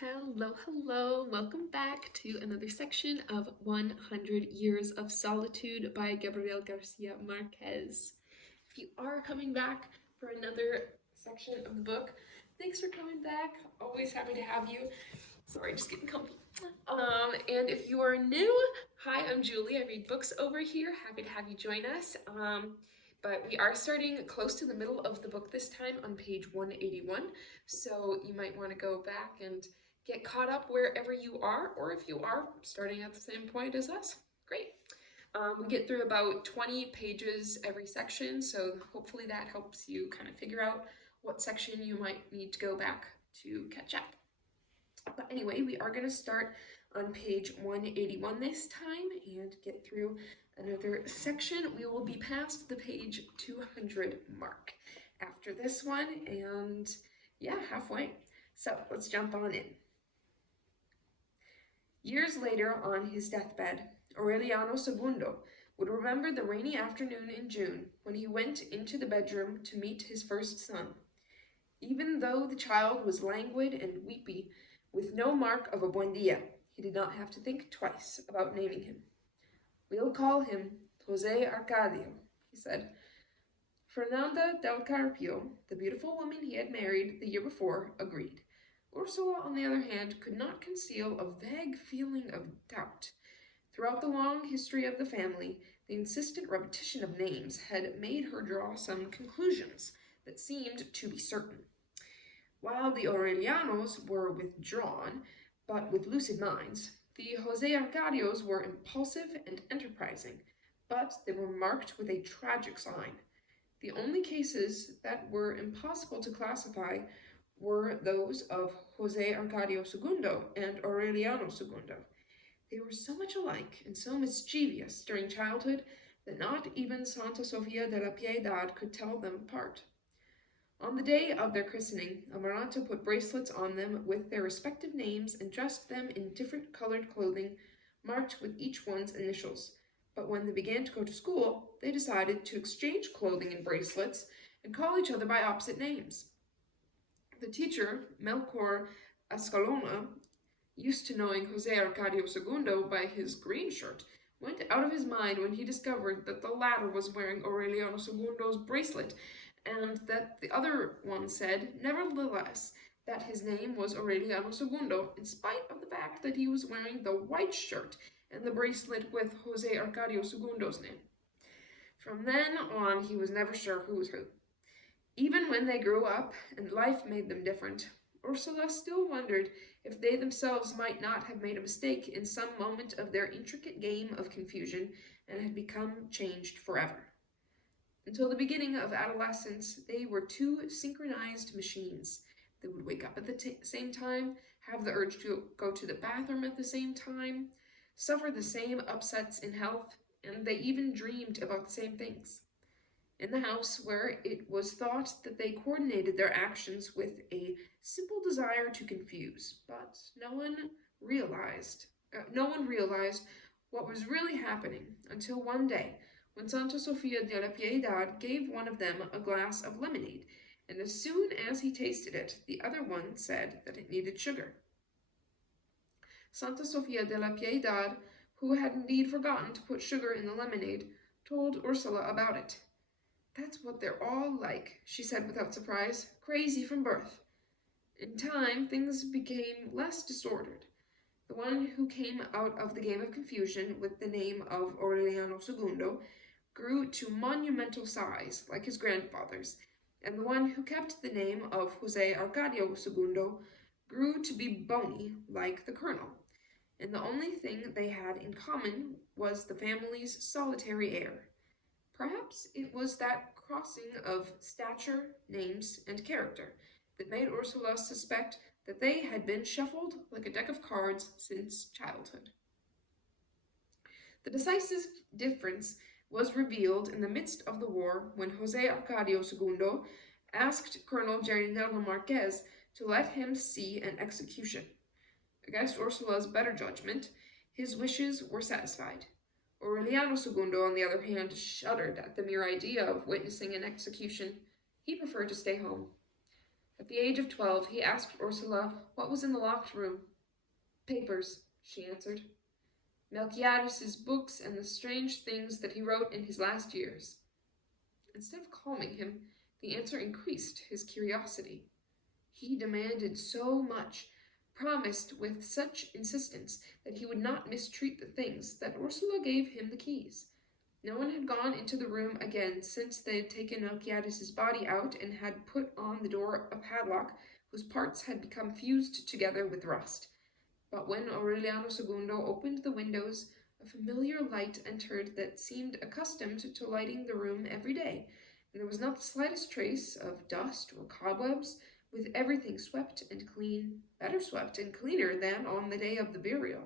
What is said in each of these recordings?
Hello, welcome back to another section of 100 Years of Solitude by Gabriel Garcia Marquez. If you are coming back for another section of the book, thanks for coming back. Always happy to have you. Sorry, just getting comfy. And if you are new, hi, I'm Julie. I read books over here. Happy to have you join us. But we are starting close to the middle of the book this time on page 181. So you might want to go back and get caught up wherever you are, or if you are starting at the same point as us, great. We get through about 20 pages every section, so hopefully that helps you kind of figure out what section you might need to go back to catch up. But anyway, we are going to start on page 181 this time and get through another section. We will be past the page 200 mark after this one, and yeah, halfway. So let's jump on in. Years later, on his deathbed, Aureliano II would remember the rainy afternoon in June when he went into the bedroom to meet his first son. Even though the child was languid and weepy, with no mark of a buen dia, he did not have to think twice about naming him. "We'll call him Jose Arcadio," he said. Fernanda del Carpio, the beautiful woman he had married the year before, agreed. Ursula, on the other hand, could not conceal a vague feeling of doubt. Throughout the long history of the family, the insistent repetition of names had made her draw some conclusions that seemed to be certain. While the Aurelianos were withdrawn, but with lucid minds, the Jose Arcadios were impulsive and enterprising, but they were marked with a tragic sign. The only cases that were impossible to classify were those of Jose Arcadio II and Aureliano II. They were so much alike and so mischievous during childhood that not even Santa Sofia de la Piedad could tell them apart. On the day of their christening, Amaranta put bracelets on them with their respective names and dressed them in different colored clothing, marked with each one's initials. But when they began to go to school, they decided to exchange clothing and bracelets and call each other by opposite names. The teacher, Melchior Ascalona, used to knowing Jose Arcadio II by his green shirt, went out of his mind when he discovered that the latter was wearing Aureliano II's bracelet, and that the other one said, nevertheless, that his name was Aureliano II, in spite of the fact that he was wearing the white shirt and the bracelet with Jose Arcadio II's name. From then on, he was never sure who was who. Even when they grew up and life made them different, Ursula still wondered if they themselves might not have made a mistake in some moment of their intricate game of confusion and had become changed forever. Until the beginning of adolescence, they were two synchronized machines. They would wake up at the same time, have the urge to go to the bathroom at the same time, suffer the same upsets in health, and they even dreamed about the same things. In the house, where it was thought that they coordinated their actions with a simple desire to confuse, but no one realized what was really happening until one day, when Santa Sofia de la Piedad gave one of them a glass of lemonade, and as soon as he tasted it, the other one said that it needed sugar. Santa Sofia de la Piedad, who had indeed forgotten to put sugar in the lemonade, told Ursula about it. "That's what they're all like," she said without surprise, "crazy from birth." In time, things became less disordered. The one who came out of the game of confusion with the name of Aureliano II grew to monumental size, like his grandfather's, and the one who kept the name of Jose Arcadio II grew to be bony, like the colonel. And the only thing they had in common was the family's solitary air. Perhaps it was that crossing of stature, names, and character that made Ursula suspect that they had been shuffled like a deck of cards since childhood. The decisive difference was revealed in the midst of the war when Jose Arcadio II asked Colonel Gerinello Marquez to let him see an execution. Against Ursula's better judgment, his wishes were satisfied. Aureliano II, on the other hand, shuddered at the mere idea of witnessing an execution. He preferred to stay home. At the age of 12, he asked Ursula what was in the locked room. Papers, she answered. Melquiades' books and the strange things that he wrote in his last years. Instead of calming him, the answer increased his curiosity. He demanded so much, promised with such insistence that he would not mistreat the things, that Ursula gave him the keys. No one had gone into the room again since they had taken Melquiades' body out and had put on the door a padlock whose parts had become fused together with rust. But when Aureliano II opened the windows, a familiar light entered that seemed accustomed to lighting the room every day, and there was not the slightest trace of dust or cobwebs, with everything swept and clean, better swept and cleaner than on the day of the burial,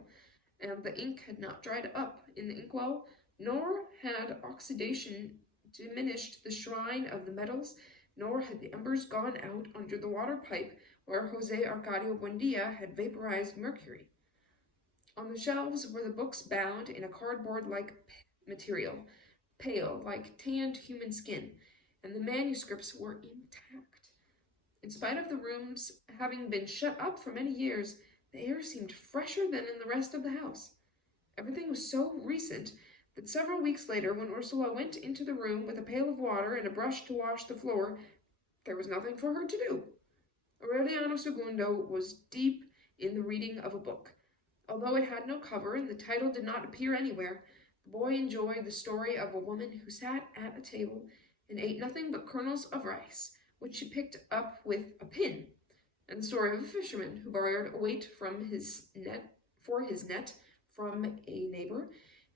and the ink had not dried up in the inkwell, nor had oxidation diminished the shrine of the metals, nor had the embers gone out under the water pipe where Jose Arcadio Buendia had vaporized mercury. On the shelves were the books bound in a cardboard-like material, pale like tanned human skin, and the manuscripts were intact. In spite of the rooms having been shut up for many years, the air seemed fresher than in the rest of the house. Everything was so recent that several weeks later, when Ursula went into the room with a pail of water and a brush to wash the floor, there was nothing for her to do. Aureliano II was deep in the reading of a book. Although it had no cover and the title did not appear anywhere, the boy enjoyed the story of a woman who sat at a table and ate nothing but kernels of rice, which she picked up with a pin, and the story of a fisherman who borrowed a weight from his net from a neighbor,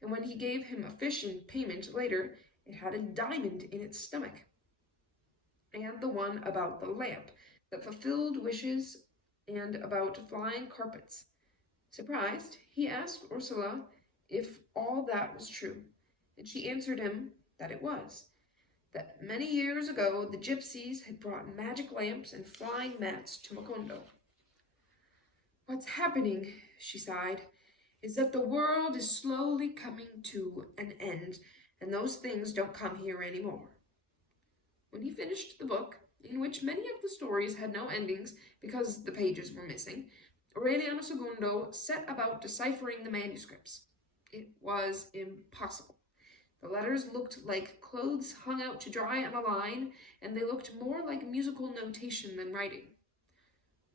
and when he gave him a fish in payment later, it had a diamond in its stomach, and the one about the lamp that fulfilled wishes, and about flying carpets. Surprised, he asked Ursula if all that was true, and she answered him that it was, that many years ago the gypsies had brought magic lamps and flying mats to Macondo. "What's happening," she sighed, "is that the world is slowly coming to an end, and those things don't come here anymore." When he finished the book, in which many of the stories had no endings because the pages were missing, Aureliano II set about deciphering the manuscripts. It was impossible. The letters looked like clothes hung out to dry on a line, and they looked more like musical notation than writing.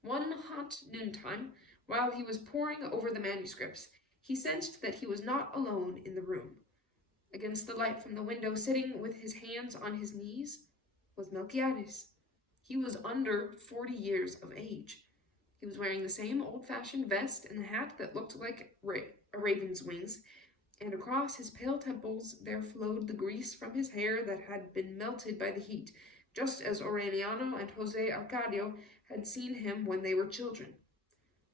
One hot noontime, while he was poring over the manuscripts, he sensed that he was not alone in the room. Against the light from the window, sitting with his hands on his knees, was Melquiades. He was under 40 years of age. He was wearing the same old-fashioned vest and the hat that looked like a raven's wings, and across his pale temples there flowed the grease from his hair that had been melted by the heat, just as Aureliano and Jose Arcadio had seen him when they were children.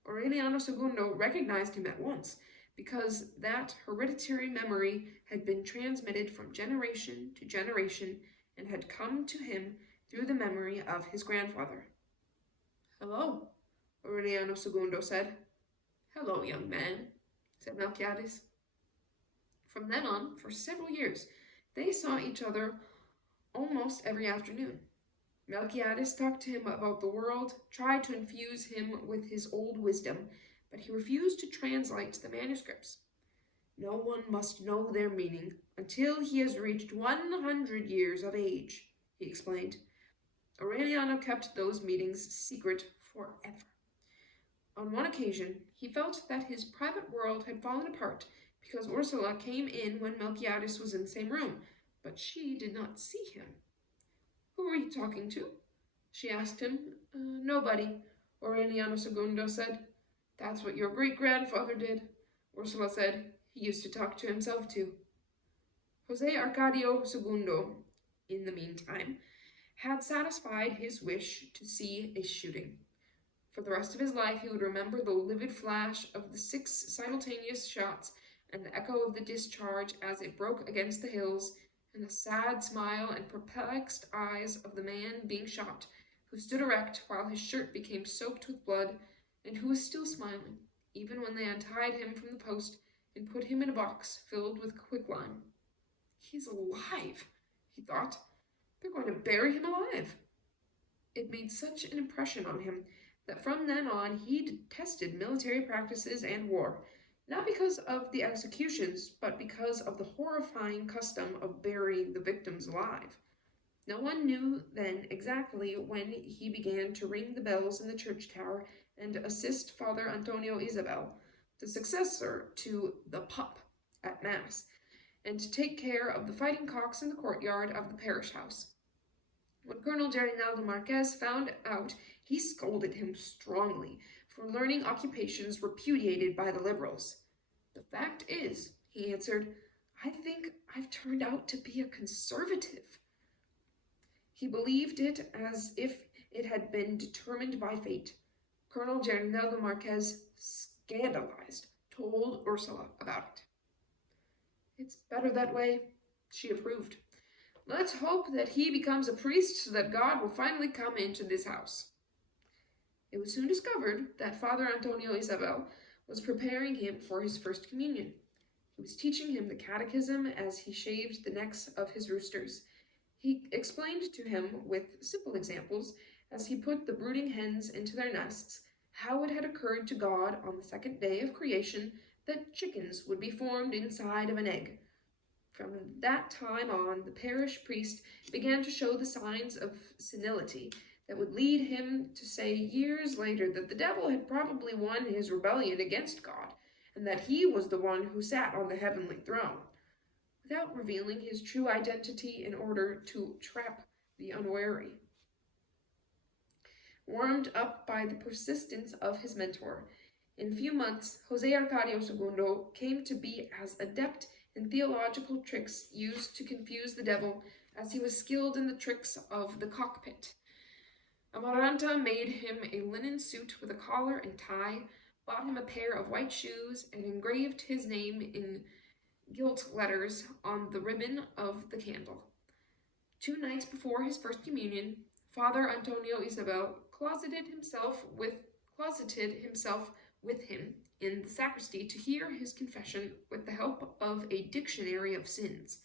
Aureliano II recognized him at once, because that hereditary memory had been transmitted from generation to generation and had come to him through the memory of his grandfather. "Hello," Aureliano II said. "Hello, young man," said Melquiades. From then on, for several years, they saw each other almost every afternoon. Melquiades talked to him about the world, tried to infuse him with his old wisdom, but he refused to translate the manuscripts. "No one must know their meaning until he has reached 100 years of age," he explained. Aureliano kept those meetings secret forever. On one occasion, he felt that his private world had fallen apart because Ursula came in when Melquiades was in the same room, but she did not see him. "Who are you talking to?" she asked him. "Nobody," Aureliano II said. "That's what your great-grandfather did," Ursula said. "He used to talk to himself too." Jose Arcadio II, in the meantime, had satisfied his wish to see a shooting. For the rest of his life he would remember the livid flash of the 6 simultaneous shots and the echo of the discharge as it broke against the hills, and the sad smile and perplexed eyes of the man being shot, who stood erect while his shirt became soaked with blood, and who was still smiling, even when they untied him from the post and put him in a box filled with quicklime. "He's alive," he thought. "They're going to bury him alive." It made such an impression on him that from then on he detested military practices and war, not because of the executions, but because of the horrifying custom of burying the victims alive. No one knew then exactly when he began to ring the bells in the church tower and assist Father Antonio Isabel, the successor to the pup, at Mass, and to take care of the fighting cocks in the courtyard of the parish house. When Colonel Gerinaldo Marquez found out, he scolded him strongly for learning occupations repudiated by the liberals. "The fact is," he answered, "I think I've turned out to be a conservative." He believed it as if it had been determined by fate. Colonel Gerinaldo Marquez, scandalized, told Ursula about it. "It's better that way," she approved. "Let's hope that he becomes a priest so that God will finally come into this house." It was soon discovered that Father Antonio Isabel was preparing him for his first communion. He was teaching him the catechism as he shaved the necks of his roosters. He explained to him with simple examples, as he put the brooding hens into their nests, how it had occurred to God on the second day of creation that chickens would be formed inside of an egg. From that time on, the parish priest began to show the signs of senility that would lead him to say years later that the devil had probably won his rebellion against God, and that he was the one who sat on the heavenly throne, without revealing his true identity in order to trap the unwary. Warmed up by the persistence of his mentor, in a few months, Jose Arcadio II came to be as adept in theological tricks used to confuse the devil as he was skilled in the tricks of the cockpit. Amaranta made him a linen suit with a collar and tie, bought him a pair of white shoes, and engraved his name in gilt letters on the ribbon of the candle. 2 nights before his first communion, Father Antonio Isabel closeted himself with him in the sacristy to hear his confession with the help of a dictionary of sins.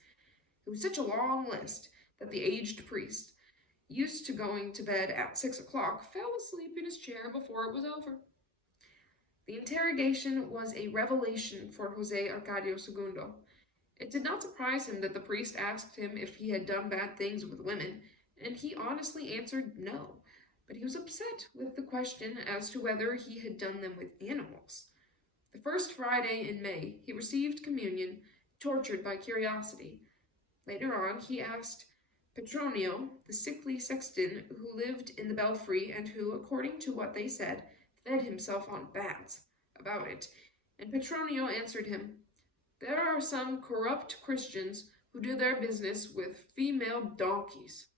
It was such a long list that the aged priest, used to going to bed at 6 o'clock, fell asleep in his chair before it was over. The interrogation was a revelation for Jose Arcadio II. It did not surprise him that the priest asked him if he had done bad things with women, and he honestly answered no, but he was upset with the question as to whether he had done them with animals. The first Friday in May, he received communion, tortured by curiosity. Later on, he asked Petronio, the sickly sexton who lived in the belfry and who, according to what they said, fed himself on bats, about it, and Petronio answered him, "There are some corrupt Christians who do their business with female donkeys."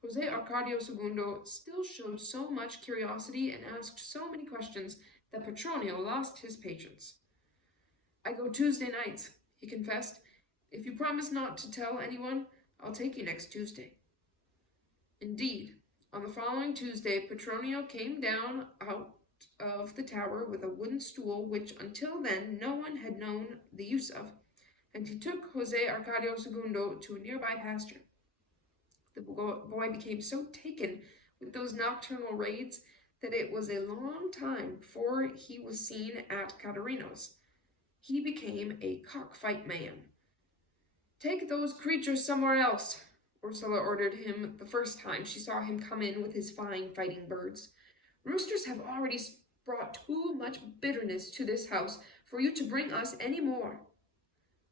Jose Arcadio II still showed so much curiosity and asked so many questions that Petronio lost his patience. "I go Tuesday nights," he confessed. "If you promise not to tell anyone, I'll take you next Tuesday." Indeed, on the following Tuesday, Petronio came down out of the tower with a wooden stool which until then no one had known the use of, and he took Jose Arcadio II to a nearby pasture. The boy became so taken with those nocturnal raids that it was a long time before he was seen at Catarino's. He became a cockfight man. "Take those creatures somewhere else," Ursula ordered him the first time she saw him come in with his fine fighting birds. "Roosters have already brought too much bitterness to this house for you to bring us any more."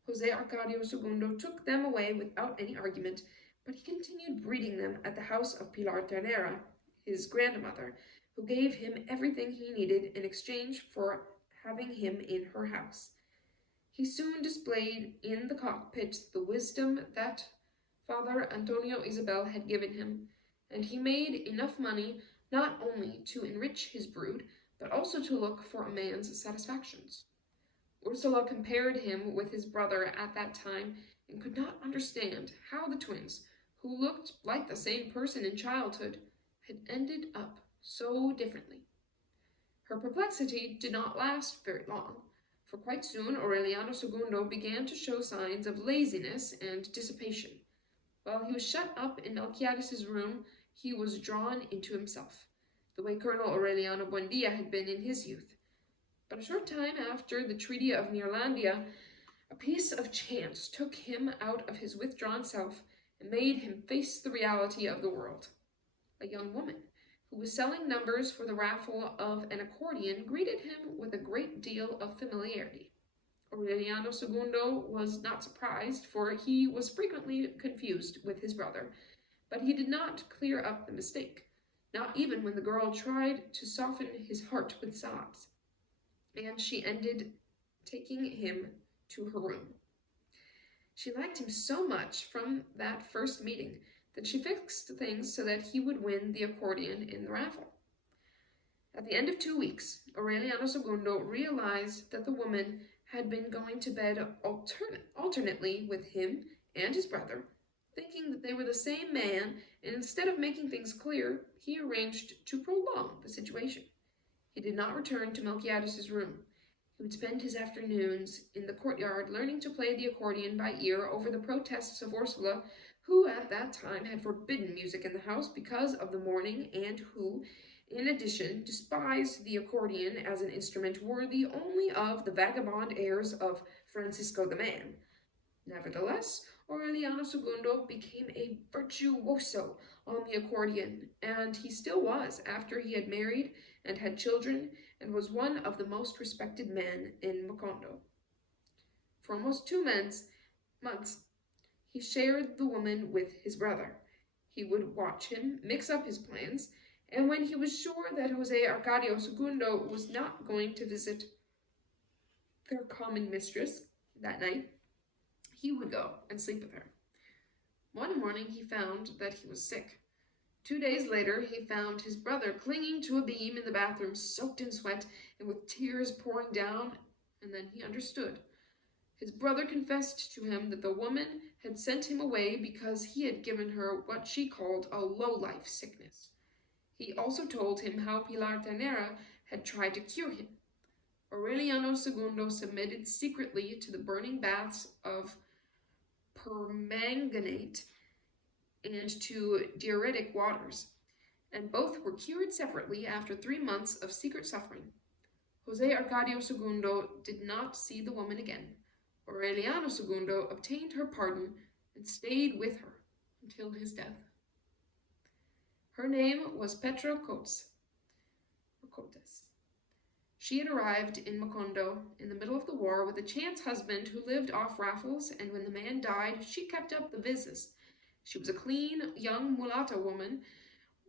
Jose Arcadio II took them away without any argument, but he continued breeding them at the house of Pilar Ternera, his grandmother, who gave him everything he needed in exchange for having him in her house. He soon displayed in the cockpit the wisdom that Father Antonio Isabel had given him, and he made enough money not only to enrich his brood, but also to look for a man's satisfactions. Ursula compared him with his brother at that time, and could not understand how the twins, who looked like the same person in childhood, had ended up so differently. Her perplexity did not last very long, for quite soon Aureliano II began to show signs of laziness and dissipation. While he was shut up in Melquiades' room, he was drawn into himself, the way Colonel Aureliano Buendia had been in his youth. But a short time after the Treaty of Neerlandia, a piece of chance took him out of his withdrawn self and made him face the reality of the world. A young woman, who was selling numbers for the raffle of an accordion, greeted him with a great deal of familiarity. Aureliano II was not surprised, for he was frequently confused with his brother, but he did not clear up the mistake, not even when the girl tried to soften his heart with sobs, and she ended taking him to her room. She liked him so much from that first meeting that she fixed things so that he would win the accordion in the raffle. At the end of 2 weeks, Aureliano II realized that the woman had been going to bed alternately with him and his brother, thinking that they were the same man, and instead of making things clear, he arranged to prolong the situation. He did not return to Melquiades' room. He would spend his afternoons in the courtyard learning to play the accordion by ear over the protests of Ursula, who at that time had forbidden music in the house because of the mourning, and who, in addition, despised the accordion as an instrument worthy only of the vagabond airs of Francisco the Man. Nevertheless, Aureliano II became a virtuoso on the accordion, and he still was after he had married and had children, and was one of the most respected men in Macondo. For almost 2 months, he shared the woman with his brother. He would watch him, mix up his plans, and when he was sure that Jose Arcadio II was not going to visit their common mistress that night, he would go and sleep with her. One morning he found that he was sick. 2 days later, he found his brother clinging to a beam in the bathroom, soaked in sweat and with tears pouring down, and then he understood. His brother confessed to him that the woman had sent him away because he had given her what she called a low-life sickness. He also told him how Pilar Ternera had tried to cure him. Aureliano II submitted secretly to the burning baths of permanganate and to diuretic waters, and both were cured separately after 3 months of secret suffering. Jose Arcadio II did not see the woman again. Aureliano II obtained her pardon and stayed with her until his death. Her name was Petra Cotes. She had arrived in Macondo in the middle of the war with a chance husband who lived off raffles, and when the man died, she kept up the business. She was a clean, young mulatto woman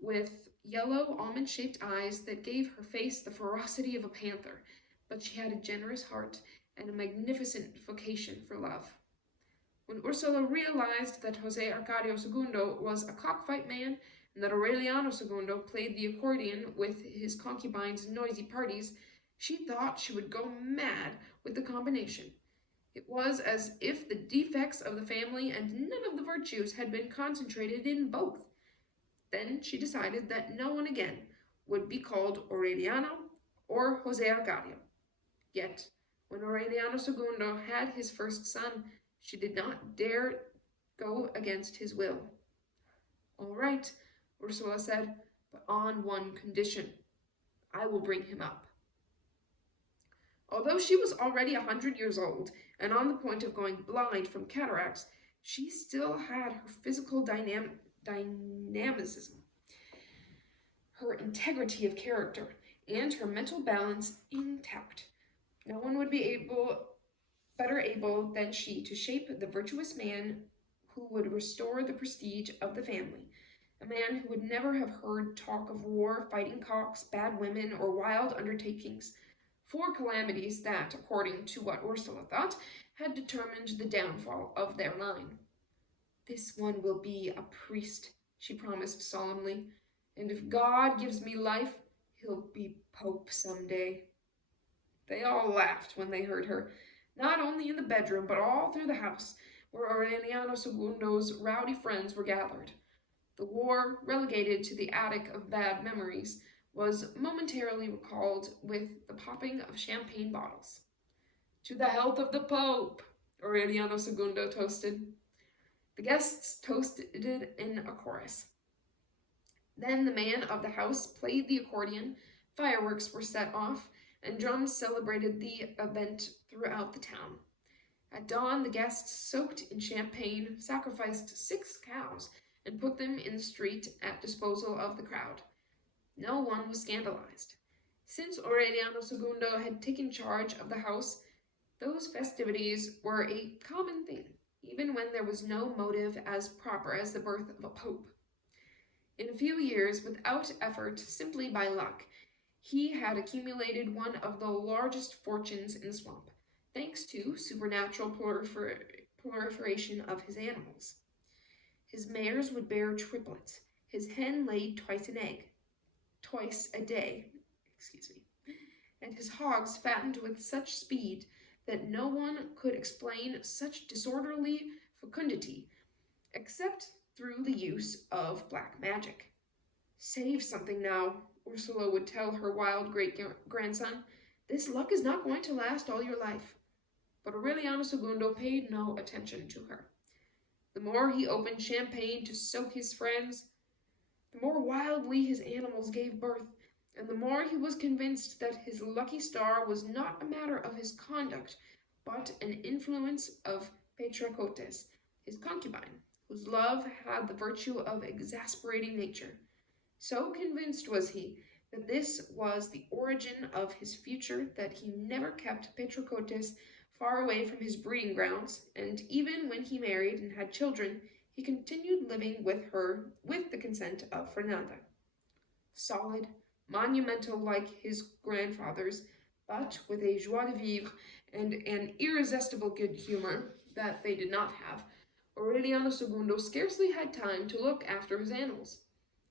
with yellow, almond-shaped eyes that gave her face the ferocity of a panther, but she had a generous heart and a magnificent vocation for love. When Ursula realized that Jose Arcadio II was a cockfight man and that Aureliano II played the accordion with his concubine's noisy parties, she thought she would go mad with the combination. It was as if the defects of the family and none of the virtues had been concentrated in both. Then she decided that no one again would be called Aureliano or Jose Arcadio. Yet, when Aureliano II had his first son, she did not dare go against his will. "All right," Ursula said, "but on one condition. I will bring him up." Although she was already 100 years old and on the point of going blind from cataracts, she still had her physical dynamism, her integrity of character, and her mental balance intact. No one would be better able than she to shape the virtuous man who would restore the prestige of the family, a man who would never have heard talk of war, fighting cocks, bad women, or wild undertakings. 4 calamities that, according to what Ursula thought, had determined the downfall of their line. "This one will be a priest," she promised solemnly, "and if God gives me life, he'll be Pope someday." They all laughed when they heard her, not only in the bedroom, but all through the house, where Aureliano II's rowdy friends were gathered. The war, relegated to the attic of bad memories, was momentarily recalled with the popping of champagne bottles. "To the health of the Pope," Aureliano II toasted. The guests toasted in a chorus. Then the man of the house played the accordion, fireworks were set off, and drums celebrated the event throughout the town. At dawn, the guests, soaked in champagne, sacrificed 6 cows and put them in the street at disposal of the crowd. No one was scandalized. Since Aureliano II had taken charge of the house, those festivities were a common thing, even when there was no motive as proper as the birth of a pope. In a few years, without effort, simply by luck, he had accumulated one of the largest fortunes in the swamp, thanks to supernatural proliferation of his animals. His mares would bear triplets. His hen laid twice a day, and his hogs fattened with such speed that no one could explain such disorderly fecundity, except through the use of black magic. "Save something now," Ursula would tell her wild great-grandson. "This luck is not going to last all your life." But Aureliano II paid no attention to her. The more he opened champagne to soak his friends, the more wildly his animals gave birth, and the more he was convinced that his lucky star was not a matter of his conduct, but an influence of Petra Cotes, his concubine, whose love had the virtue of exasperating nature. So convinced was he that this was the origin of his future that he never kept Petra Cotes far away from his breeding grounds, and even when he married and had children, he continued living with her with the consent of Fernanda. Solid, monumental like his grandfather's, but with a joie de vivre and an irresistible good humor that they did not have, Aureliano II scarcely had time to look after his animals.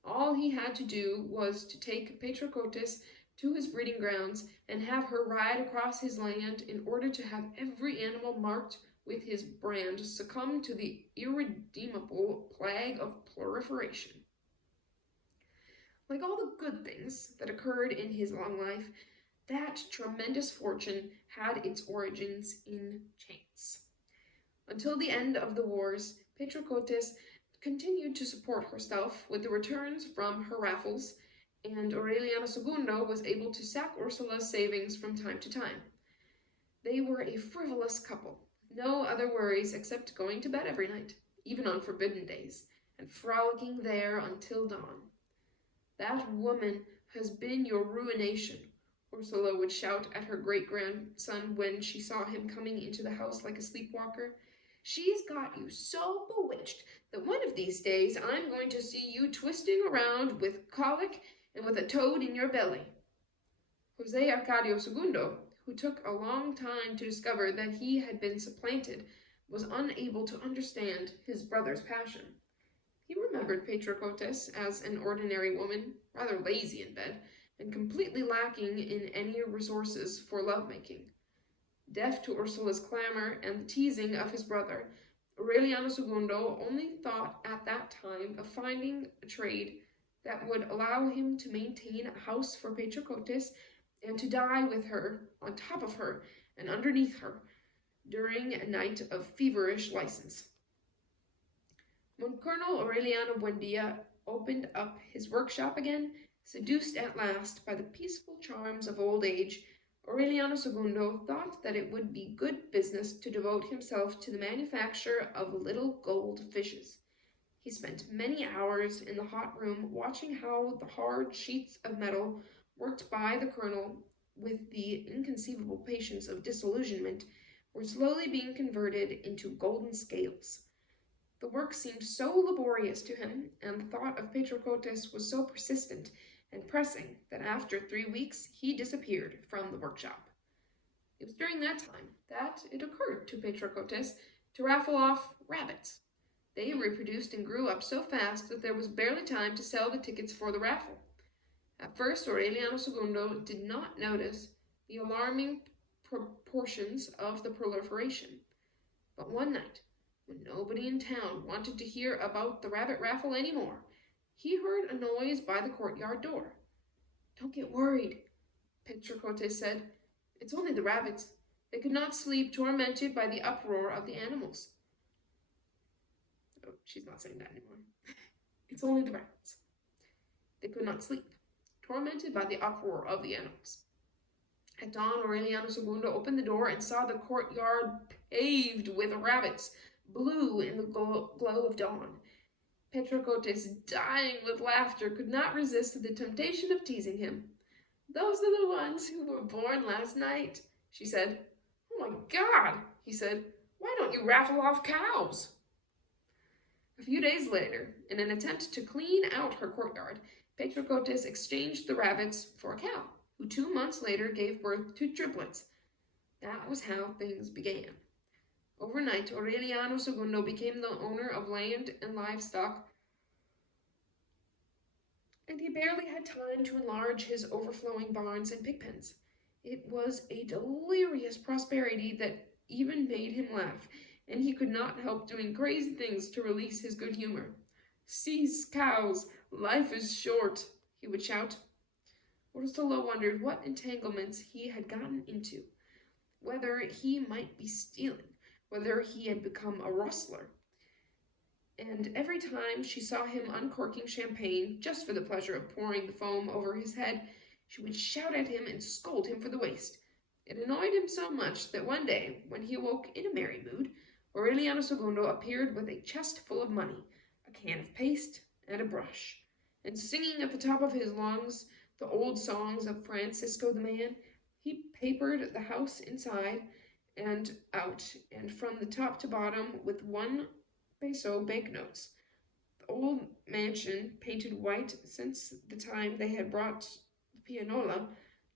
All he had to do was to take Petra Cotes to his breeding grounds and have her ride across his land in order to have every animal marked with his brand succumb to the irredeemable plague of proliferation. Like all the good things that occurred in his long life, that tremendous fortune had its origins in chance. Until the end of the wars, Petra Cotes continued to support herself with the returns from her raffles, and Aureliano II was able to sack Ursula's savings from time to time. They were a frivolous couple, no other worries except going to bed every night, even on forbidden days, and frolicking there until dawn. "That woman has been your ruination," Ursula would shout at her great-grandson when she saw him coming into the house like a sleepwalker. "She's got you so bewitched that one of these days I'm going to see you twisting around with colic and with a toad in your belly." Jose Arcadio II, who took a long time to discover that he had been supplanted, was unable to understand his brother's passion. He remembered Petra Cotes as an ordinary woman, rather lazy in bed, and completely lacking in any resources for lovemaking. Deaf to Ursula's clamor and the teasing of his brother, Aureliano II only thought at that time of finding a trade that would allow him to maintain a house for Petra Cotes and to die with her, on top of her, and underneath her, during a night of feverish license. When Colonel Aureliano Buendia opened up his workshop again, seduced at last by the peaceful charms of old age, Aureliano II thought that it would be good business to devote himself to the manufacture of little gold fishes. He spent many hours in the hot room watching how the hard sheets of metal worked by the colonel with the inconceivable patience of disillusionment were slowly being converted into golden scales. The work seemed so laborious to him, and the thought of Petra Cotes was so persistent and pressing that after 3 weeks he disappeared from the workshop. It was during that time that it occurred to Petra Cotes to raffle off rabbits. They reproduced and grew up so fast that there was barely time to sell the tickets for the raffle. At first, Aureliano II did not notice the alarming proportions of the proliferation. But one night, when nobody in town wanted to hear about the rabbit raffle anymore, he heard a noise by the courtyard door. "Don't get worried," Petra Cotes said. "It's only the rabbits. They could not sleep, tormented by the uproar of the animals." Oh, she's not saying that anymore. "It's only the rabbits." They could not sleep, tormented by the uproar of the animals. At dawn, Aureliano II opened the door and saw the courtyard paved with rabbits, blue in the glow of dawn. Petra, Cotes, dying with laughter, could not resist the temptation of teasing him. "Those are the ones who were born last night," she said. "Oh my God," he said. "Why don't you raffle off cows?" A few days later, in an attempt to clean out her courtyard, Petra Cotes exchanged the rabbits for a cow, who 2 months later gave birth to triplets. That was how things began. Overnight, Aureliano II became the owner of land and livestock, and he barely had time to enlarge his overflowing barns and pig pens. It was a delirious prosperity that even made him laugh, and he could not help doing crazy things to release his good humor. "Cease, cows, life is short," he would shout. Ursula wondered what entanglements he had gotten into, whether he might be stealing, whether he had become a rustler. And every time she saw him uncorking champagne, just for the pleasure of pouring the foam over his head, she would shout at him and scold him for the waste. It annoyed him so much that one day, when he awoke in a merry mood, Aureliano II appeared with a chest full of money, a can of paste, and a brush, and singing at the top of his lungs the old songs of Francisco the Man, he papered the house inside and out, and from the top to bottom with 1 peso banknotes. The old mansion, painted white since the time they had brought the pianola,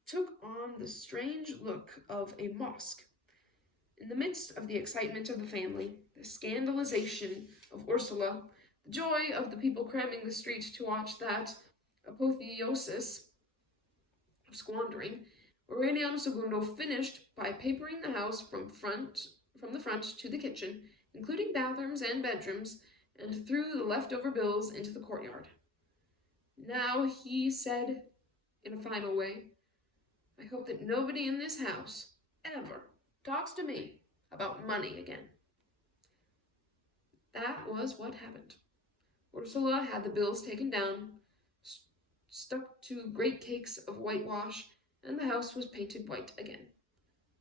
took on the strange look of a mosque. In the midst of the excitement of the family, the scandalization of Ursula, the joy of the people cramming the street to watch that apotheosis of squandering, Aureliano II finished by papering the house from the front to the kitchen, including bathrooms and bedrooms, and threw the leftover bills into the courtyard. "Now," he said in a final way, "I hope that nobody in this house ever talks to me about money again." That was what happened. Ursula had the bills taken down, stuck to great cakes of whitewash, and the house was painted white again.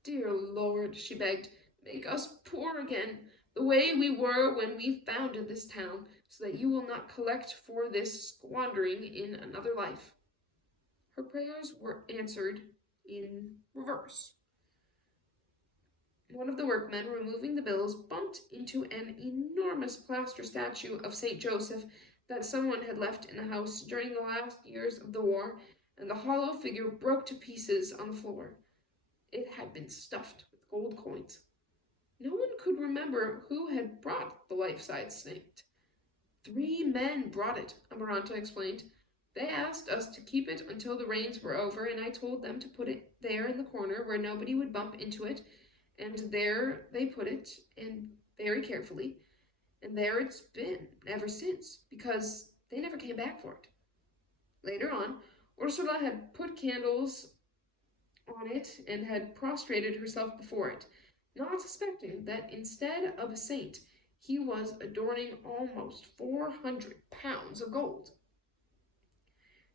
"Dear Lord," she begged, "make us poor again, the way we were when we founded this town, so that you will not collect for this squandering in another life." Her prayers were answered in reverse. One of the workmen removing the bills bumped into an enormous plaster statue of St. Joseph that someone had left in the house during the last years of the war, and the hollow figure broke to pieces on the floor. It had been stuffed with gold coins. No one could remember who had brought the life-size saint. 3 men brought it, Amaranta explained. They asked us to keep it until the rains were over, and I told them to put it there in the corner where nobody would bump into it, and there they put it, and very carefully, and there it's been ever since, because they never came back for it. Later on, Ursula had put candles on it and had prostrated herself before it, not suspecting that instead of a saint, he was adorning almost 400 pounds of gold.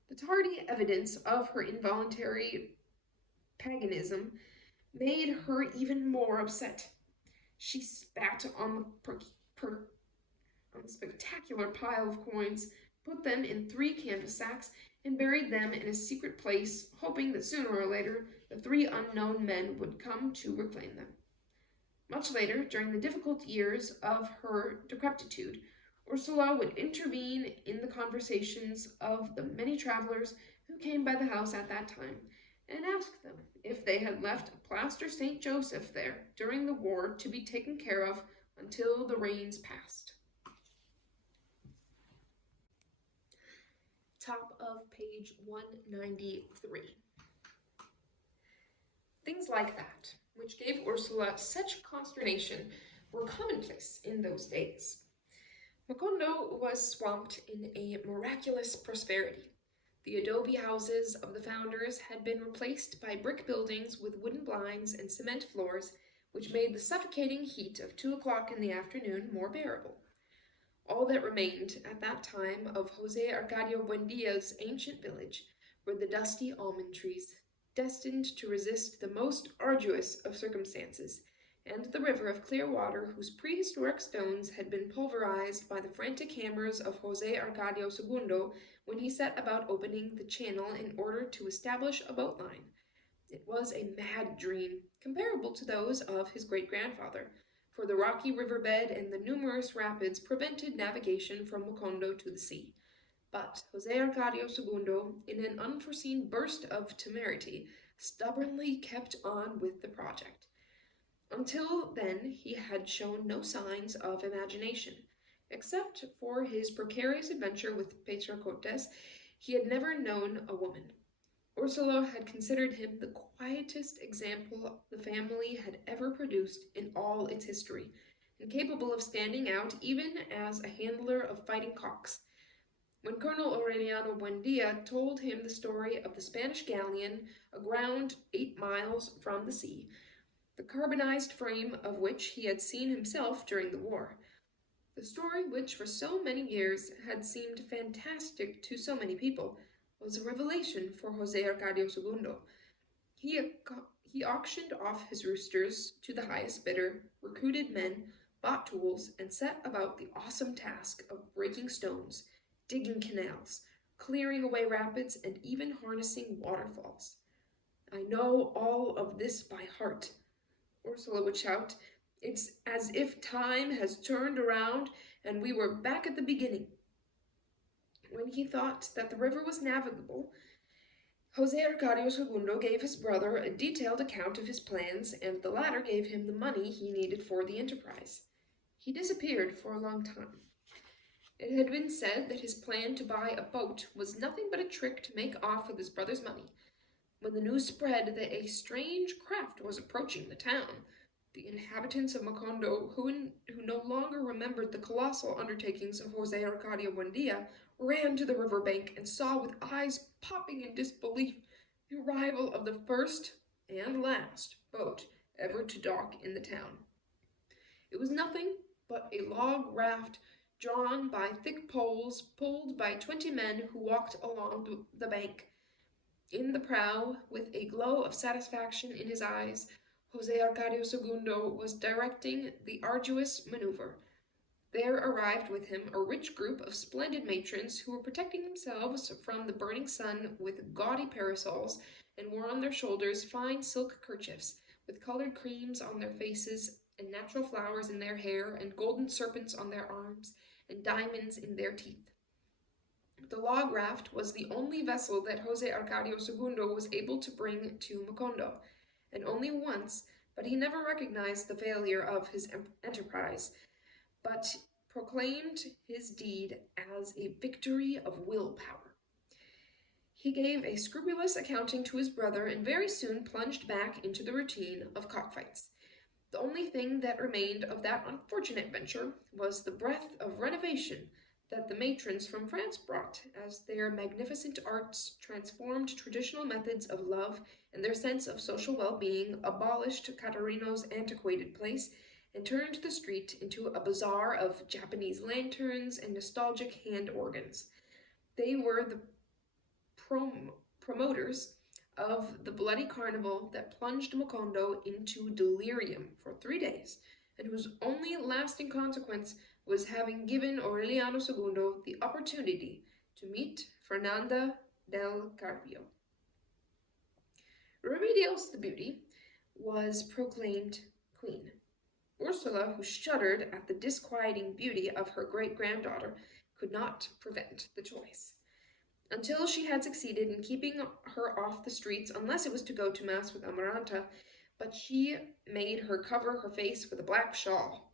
The tardy evidence of her involuntary paganism made her even more upset. She spat on the spectacular pile of coins, put them in 3 canvas sacks, and buried them in a secret place, hoping that sooner or later the 3 unknown men would come to reclaim them. Much later, during the difficult years of her decrepitude, Ursula would intervene in the conversations of the many travelers who came by the house at that time, and ask them if they had left a plaster St. Joseph there during the war to be taken care of until the rains passed. Top of page 193. Things like that, which gave Ursula such consternation, were commonplace in those days. Macondo was swamped in a miraculous prosperity. The adobe houses of the founders had been replaced by brick buildings with wooden blinds and cement floors, which made the suffocating heat of 2 o'clock in the afternoon more bearable. All that remained at that time of Jose Arcadio Buendia's ancient village were the dusty almond trees, destined to resist the most arduous of circumstances, and the river of clear water whose prehistoric stones had been pulverized by the frantic hammers of Jose Arcadio II when he set about opening the channel in order to establish a boat line. It was a mad dream, comparable to those of his great-grandfather, for the rocky riverbed and the numerous rapids prevented navigation from Macondo to the sea. But Jose Arcadio II, in an unforeseen burst of temerity, stubbornly kept on with the project. Until then, he had shown no signs of imagination. Except for his precarious adventure with Petra Cotes, he had never known a woman. Ursula had considered him the quietest example the family had ever produced in all its history, incapable of standing out even as a handler of fighting cocks. When Colonel Aureliano Buendia told him the story of the Spanish galleon aground 8 miles from the sea, the carbonized frame of which he had seen himself during the war, the story which for so many years had seemed fantastic to so many people, was a revelation for Jose Arcadio II. He auctioned off his roosters to the highest bidder, recruited men, bought tools, and set about the awesome task of breaking stones, digging canals, clearing away rapids, and even harnessing waterfalls. "I know all of this by heart," Ursula would shout. "It's as if time has turned around and we were back at the beginning." When he thought that the river was navigable, Jose Arcadio II gave his brother a detailed account of his plans, and the latter gave him the money he needed for the enterprise. He disappeared for a long time. It had been said that his plan to buy a boat was nothing but a trick to make off with his brother's money. When the news spread that a strange craft was approaching the town, the inhabitants of Macondo, who no longer remembered the colossal undertakings of Jose Arcadio Buendia, ran to the river bank and saw with eyes popping in disbelief the arrival of the first and last boat ever to dock in the town. It was nothing but a log raft drawn by thick poles, pulled by 20 men who walked along the bank. In the prow, with a glow of satisfaction in his eyes, Jose Arcadio II was directing the arduous maneuver. There arrived with him a rich group of splendid matrons who were protecting themselves from the burning sun with gaudy parasols and wore on their shoulders fine silk kerchiefs, with colored creams on their faces and natural flowers in their hair and golden serpents on their arms and diamonds in their teeth. The log raft was the only vessel that Jose Arcadio II was able to bring to Macondo, and only once, but he never recognized the failure of his enterprise, but proclaimed his deed as a victory of willpower. He gave a scrupulous accounting to his brother and very soon plunged back into the routine of cockfights. The only thing that remained of that unfortunate venture was the breath of renovation that the matrons from France brought, as their magnificent arts transformed traditional methods of love and their sense of social well-being abolished Catarino's antiquated place and turned the street into a bazaar of Japanese lanterns and nostalgic hand organs. They were the promoters of the bloody carnival that plunged Macondo into delirium for 3 days, and whose only lasting consequence was having given Aureliano II the opportunity to meet Fernanda del Carpio. Remedios the Beauty was proclaimed queen. Ursula, who shuddered at the disquieting beauty of her great-granddaughter, could not prevent the choice. Until she had succeeded in keeping her off the streets, unless it was to go to mass with Amaranta, but she made her cover her face with a black shawl.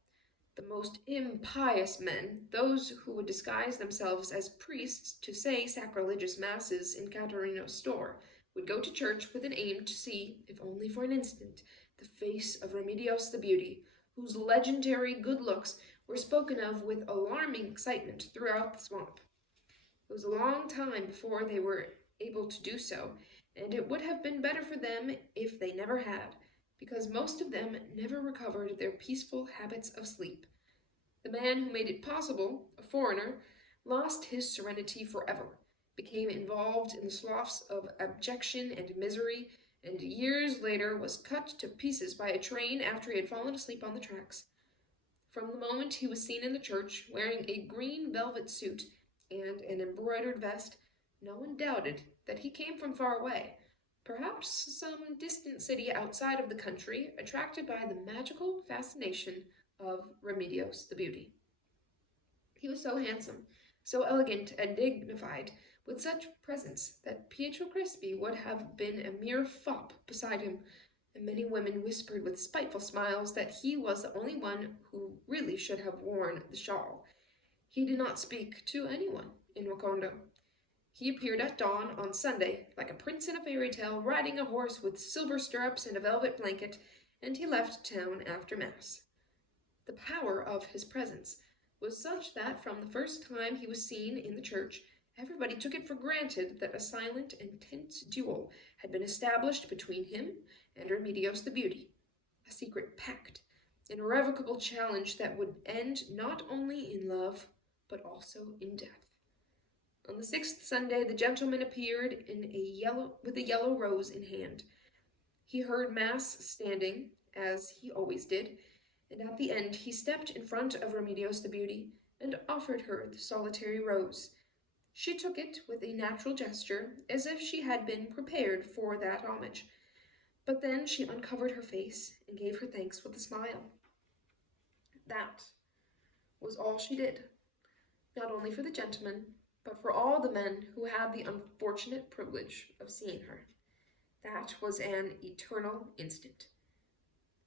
The most impious men, those who would disguise themselves as priests to say sacrilegious masses in Catarino's store, would go to church with an aim to see, if only for an instant, the face of Remedios the Beauty, whose legendary good looks were spoken of with alarming excitement throughout the swamp. It was a long time before they were able to do so, and it would have been better for them if they never had, because most of them never recovered their peaceful habits of sleep. The man who made it possible, a foreigner, lost his serenity forever, became involved in the sloughs of abjection and misery, and years later was cut to pieces by a train after he had fallen asleep on the tracks. From the moment he was seen in the church, wearing a green velvet suit and an embroidered vest, no one doubted that he came from far away, perhaps some distant city outside of the country, attracted by the magical fascination of Remedios the Beauty. He was so handsome, so elegant and dignified, with such presence, that Pietro Crespi would have been a mere fop beside him, and many women whispered with spiteful smiles that he was the only one who really should have worn the shawl. He did not speak to anyone in Macondo. He appeared at dawn on Sunday, like a prince in a fairy tale, riding a horse with silver stirrups and a velvet blanket, and he left town after Mass. The power of his presence was such that from the first time he was seen in the church, everybody took it for granted that a silent and tense duel had been established between him and Remedios the Beauty, a secret pact, an irrevocable challenge that would end not only in love, but also in death. On the 6th Sunday, the gentleman appeared with a yellow rose in hand. He heard Mass standing, as he always did, and at the end he stepped in front of Remedios the Beauty and offered her the solitary rose. She took it with a natural gesture, as if she had been prepared for that homage. But then she uncovered her face and gave her thanks with a smile. That was all she did, not only for the gentleman, but for all the men who had the unfortunate privilege of seeing her. That was an eternal instant.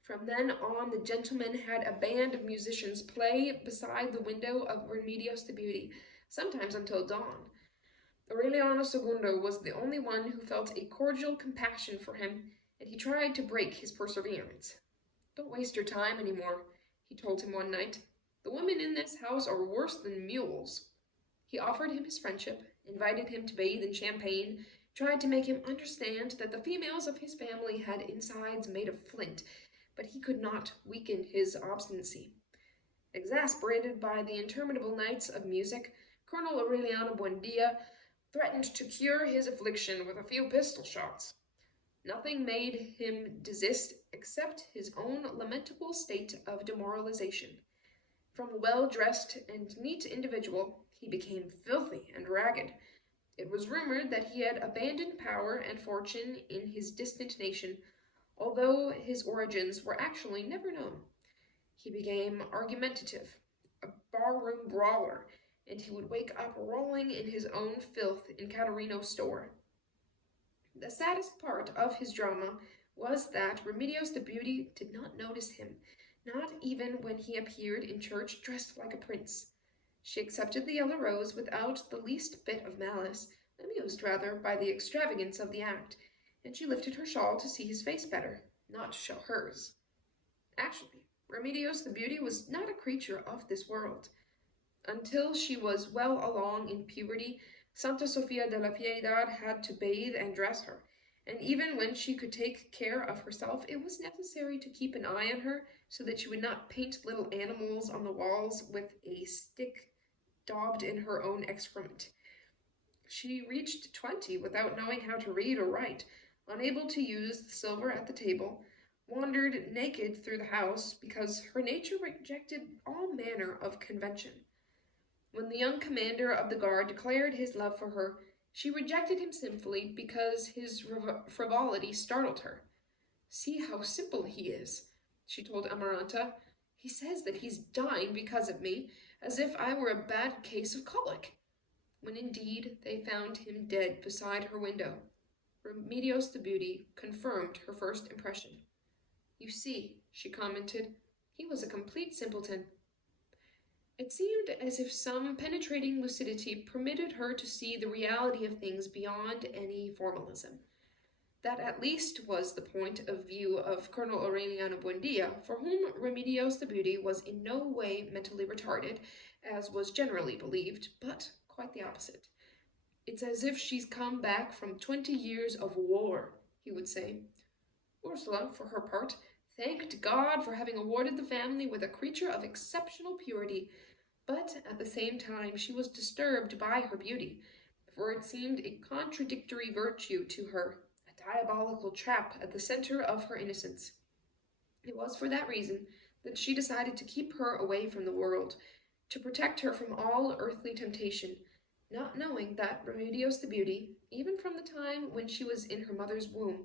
From then on, the gentleman had a band of musicians play beside the window of Remedios the Beauty, sometimes until dawn. Aureliano II was the only one who felt a cordial compassion for him, and he tried to break his perseverance. "Don't waste your time anymore," he told him one night. "The women in this house are worse than mules." He offered him his friendship, invited him to bathe in champagne, tried to make him understand that the females of his family had insides made of flint, but he could not weaken his obstinacy. Exasperated by the interminable nights of music, Colonel Aureliano Buendia threatened to cure his affliction with a few pistol shots. Nothing made him desist except his own lamentable state of demoralization. From a well-dressed and neat individual, he became filthy and ragged. It was rumored that he had abandoned power and fortune in his distant nation, although his origins were actually never known. He became argumentative, a barroom brawler, and he would wake up rolling in his own filth in Caterino's store. The saddest part of his drama was that Remedios the Beauty did not notice him, not even when he appeared in church dressed like a prince. She accepted the yellow rose without the least bit of malice, amused rather by the extravagance of the act, and she lifted her shawl to see his face better, not to show hers. Actually, Remedios the Beauty was not a creature of this world. Until she was well along in puberty, Santa Sofia de la Piedad had to bathe and dress her, and even when she could take care of herself, it was necessary to keep an eye on her so that she would not paint little animals on the walls with a stick daubed in her own excrement. She reached 20 without knowing how to read or write, unable to use the silver at the table, wandered naked through the house because her nature rejected all manner of convention. When the young commander of the guard declared his love for her, she rejected him simply because his frivolity startled her. "See how simple he is," she told Amaranta. "He says that he's dying because of me, as if I were a bad case of colic," when indeed they found him dead beside her window. Remedios the Beauty confirmed her first impression. "You see," she commented, "he was a complete simpleton." It seemed as if some penetrating lucidity permitted her to see the reality of things beyond any formalism. That at least was the point of view of Colonel Aureliano Buendia, for whom Remedios the Beauty was in no way mentally retarded, as was generally believed, but quite the opposite. "It's as if she's come back from 20 years of war," he would say. Ursula, for her part, thanked God for having awarded the family with a creature of exceptional purity, but at the same time she was disturbed by her beauty, for it seemed a contradictory virtue to her, a diabolical trap at the center of her innocence. It was for that reason that she decided to keep her away from the world, to protect her from all earthly temptation, not knowing that Remedios the beauty, even from the time when she was in her mother's womb,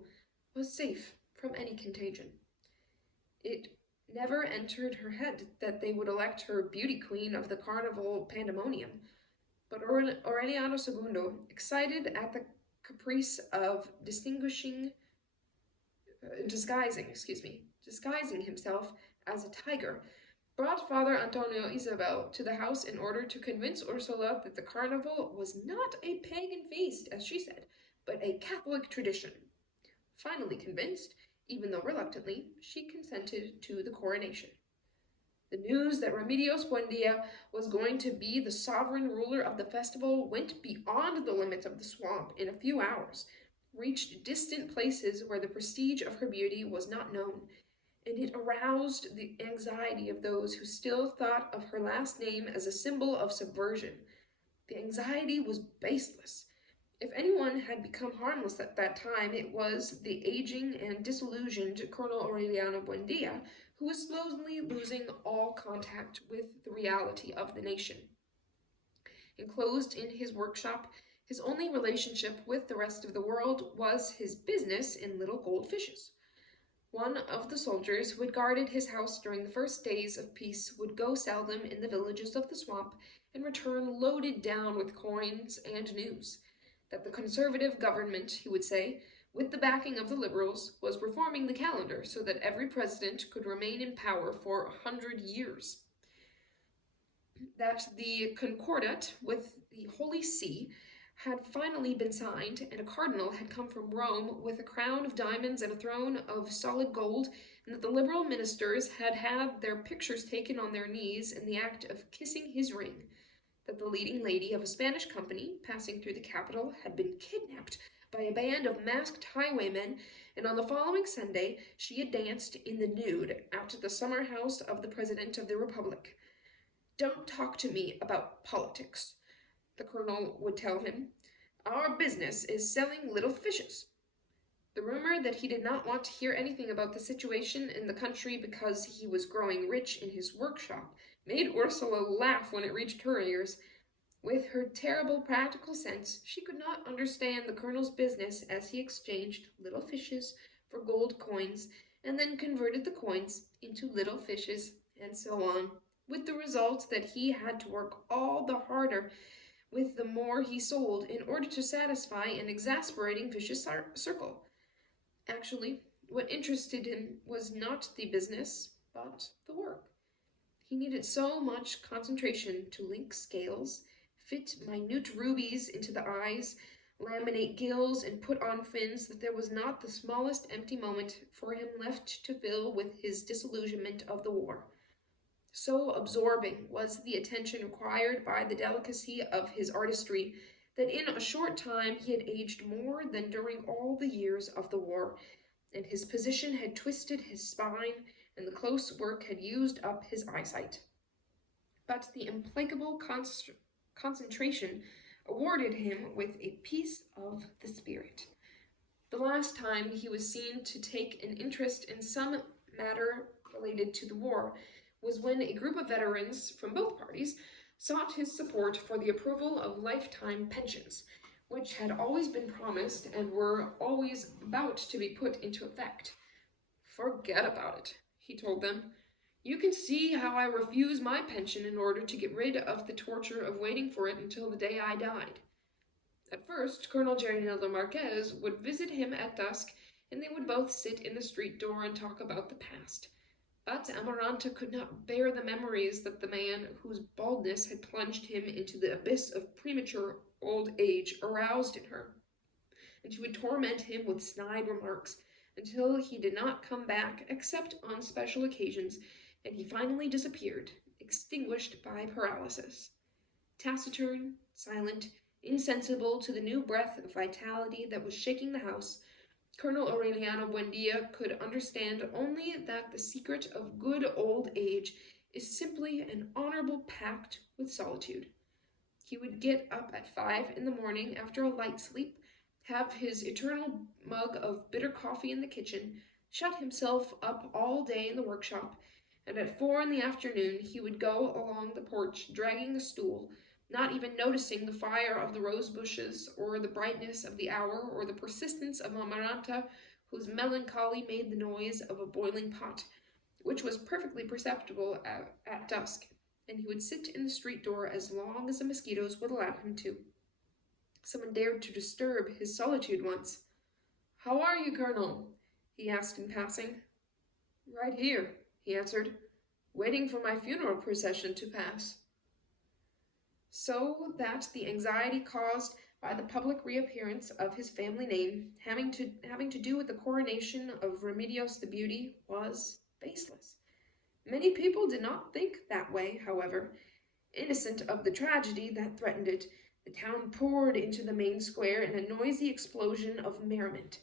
was safe from any contagion. It never entered her head that they would elect her beauty queen of the Carnival pandemonium, but Aureliano II, excited at the caprice of disguising himself as a tiger, brought Father Antonio Isabel to the house in order to convince Ursula that the carnival was not a pagan feast, as she said, but a Catholic tradition. Finally convinced, even though reluctantly, she consented to the coronation. The news that Remedios Buendia was going to be the sovereign ruler of the festival went beyond the limits of the swamp in a few hours, reached distant places where the prestige of her beauty was not known, and it aroused the anxiety of those who still thought of her last name as a symbol of subversion. The anxiety was baseless. If anyone had become harmless at that time, it was the aging and disillusioned Colonel Aureliano Buendia, who was slowly losing all contact with the reality of the nation. Enclosed in his workshop, his only relationship with the rest of the world was his business in little gold fishes. One of the soldiers who had guarded his house during the first days of peace would go sell them in the villages of the swamp and return loaded down with coins and news that the conservative government, he would say, with the backing of the liberals, was reforming the calendar so that every president could remain in power for 100 years. That the concordat with the Holy See had finally been signed, and a cardinal had come from Rome with a crown of diamonds and a throne of solid gold, and that the liberal ministers had had their pictures taken on their knees in the act of kissing his ring, that the leading lady of a Spanish company passing through the capital had been kidnapped by a band of masked highwaymen, and on the following Sunday she had danced in the nude out at the summer house of the President of the Republic. "Don't talk to me about politics," the colonel would tell him. "Our business is selling little fishes." The rumor that he did not want to hear anything about the situation in the country because he was growing rich in his workshop made Ursula laugh when it reached her ears. With her terrible practical sense, she could not understand the colonel's business as he exchanged little fishes for gold coins, and then converted the coins into little fishes, and so on, with the result that he had to work all the harder with the more he sold in order to satisfy an exasperating vicious circle. Actually, what interested him was not the business, but the work. He needed so much concentration to link scales, fit minute rubies into the eyes, laminate gills, and put on fins that there was not the smallest empty moment for him left to fill with his disillusionment of the war. So absorbing was the attention required by the delicacy of his artistry that in a short time he had aged more than during all the years of the war, and his position had twisted his spine, and the close work had used up his eyesight. But the implacable concentration awarded him with a peace of the spirit. The last time he was seen to take an interest in some matter related to the war was when a group of veterans from both parties sought his support for the approval of lifetime pensions, which had always been promised and were always about to be put into effect. "Forget about it," he told them. "You can see how I refuse my pension in order to get rid of the torture of waiting for it until the day I died." At first, Colonel Gerineldo Marquez would visit him at dusk, and they would both sit in the street door and talk about the past. But Amaranta could not bear the memories that the man whose baldness had plunged him into the abyss of premature old age aroused in her, and she would torment him with snide remarks until he did not come back except on special occasions, and he finally disappeared, extinguished by paralysis. Taciturn, silent, insensible to the new breath of vitality that was shaking the house, Colonel Aureliano Buendia could understand only that the secret of good old age is simply an honorable pact with solitude. He would get up at 5 in the morning after a light sleep, have his eternal mug of bitter coffee in the kitchen, shut himself up all day in the workshop, and at 4 in the afternoon he would go along the porch dragging a stool, not even noticing the fire of the rose bushes, or the brightness of the hour, or the persistence of Amaranta, whose melancholy made the noise of a boiling pot, which was perfectly perceptible at dusk, and he would sit in the street door as long as the mosquitoes would allow him to. Someone dared to disturb his solitude once. "How are you, Colonel?" he asked in passing. "Right here," he answered, "waiting for my funeral procession to pass." So that the anxiety caused by the public reappearance of his family name, having to do with the coronation of Remedios the Beauty, was baseless. Many people did not think that way, however. Innocent of the tragedy that threatened it, the town poured into the main square in a noisy explosion of merriment.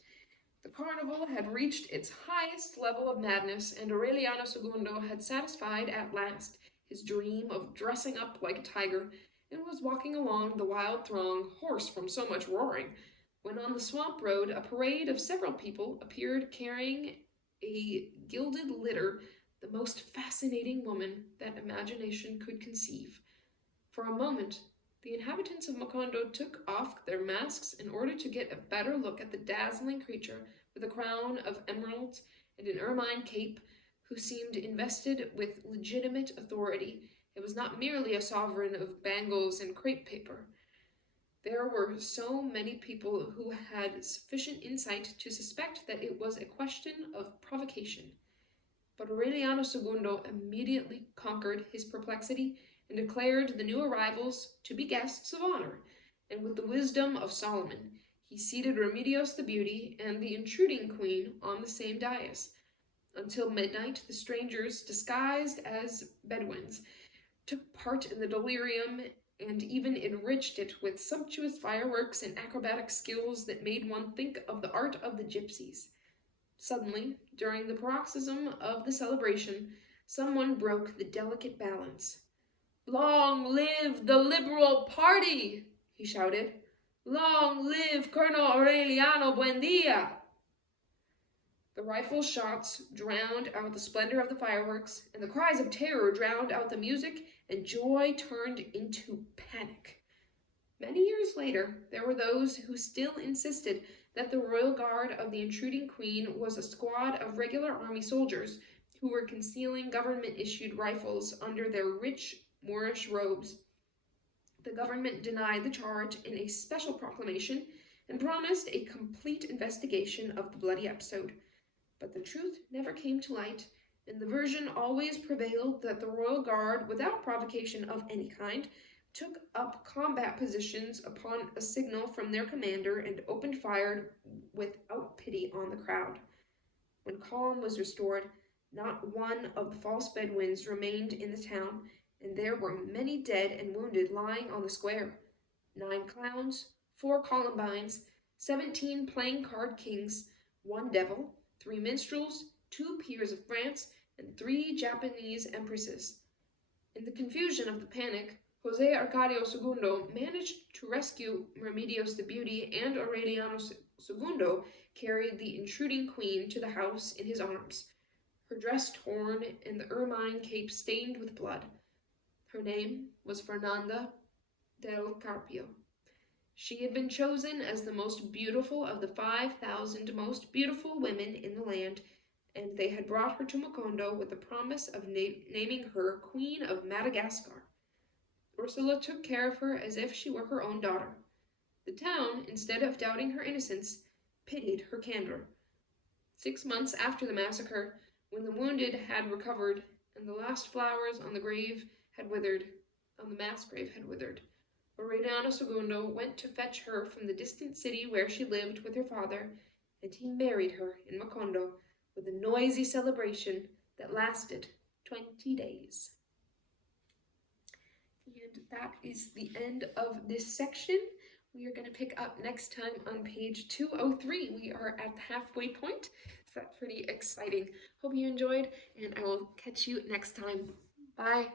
The carnival had reached its highest level of madness, and Aureliano II had satisfied at last his dream of dressing up like a tiger, and was walking along the wild throng, hoarse from so much roaring, when on the swamp road a parade of several people appeared carrying a gilded litter, the most fascinating woman that imagination could conceive. For a moment, the inhabitants of Macondo took off their masks in order to get a better look at the dazzling creature with a crown of emeralds and an ermine cape, who seemed invested with legitimate authority. It was not merely a sovereign of bangles and crepe paper. There were so many people who had sufficient insight to suspect that it was a question of provocation. But Aureliano II immediately conquered his perplexity and declared the new arrivals to be guests of honor, and with the wisdom of Solomon, he seated Remedios the Beauty and the intruding queen on the same dais. Until midnight, the strangers, disguised as Bedouins, took part in the delirium and even enriched it with sumptuous fireworks and acrobatic skills that made one think of the art of the gypsies. Suddenly, during the paroxysm of the celebration, someone broke the delicate balance. "Long live the Liberal Party!" he shouted. "Long live Colonel Aureliano Buendia!" The rifle shots drowned out the splendor of the fireworks, and the cries of terror drowned out the music, and joy turned into panic. Many years later, there were those who still insisted that the royal guard of the intruding queen was a squad of regular army soldiers who were concealing government-issued rifles under their rich Moorish robes. The government denied the charge in a special proclamation and promised a complete investigation of the bloody episode. But the truth never came to light, and the version always prevailed that the royal guard, without provocation of any kind, took up combat positions upon a signal from their commander and opened fire without pity on the crowd. When calm was restored, not one of the false Bedouins remained in the town, and there were many dead and wounded lying on the square. 9 clowns, 4 columbines, 17 playing card kings, 1 devil, 3 minstrels, 2 peers of France, and 3 Japanese empresses. In the confusion of the panic, Jose Arcadio II managed to rescue Remedios the Beauty, and Aureliano II carried the intruding queen to the house in his arms, her dress torn and the ermine cape stained with blood. Her name was Fernanda del Carpio. She had been chosen as the most beautiful of the 5,000 most beautiful women in the land, and they had brought her to Macondo with the promise of naming her Queen of Madagascar. Ursula took care of her as if she were her own daughter. The town, instead of doubting her innocence, pitied her candor. 6 months after the massacre, when the wounded had recovered and the last flowers on the mass grave had withered, Aureliano II went to fetch her from the distant city where she lived with her father, and he married her in Macondo with a noisy celebration that lasted 20 days. And that is the end of this section. We are going to pick up next time on page 203. We are at the halfway point, so that's pretty exciting. Hope you enjoyed, and I will catch you next time. Bye.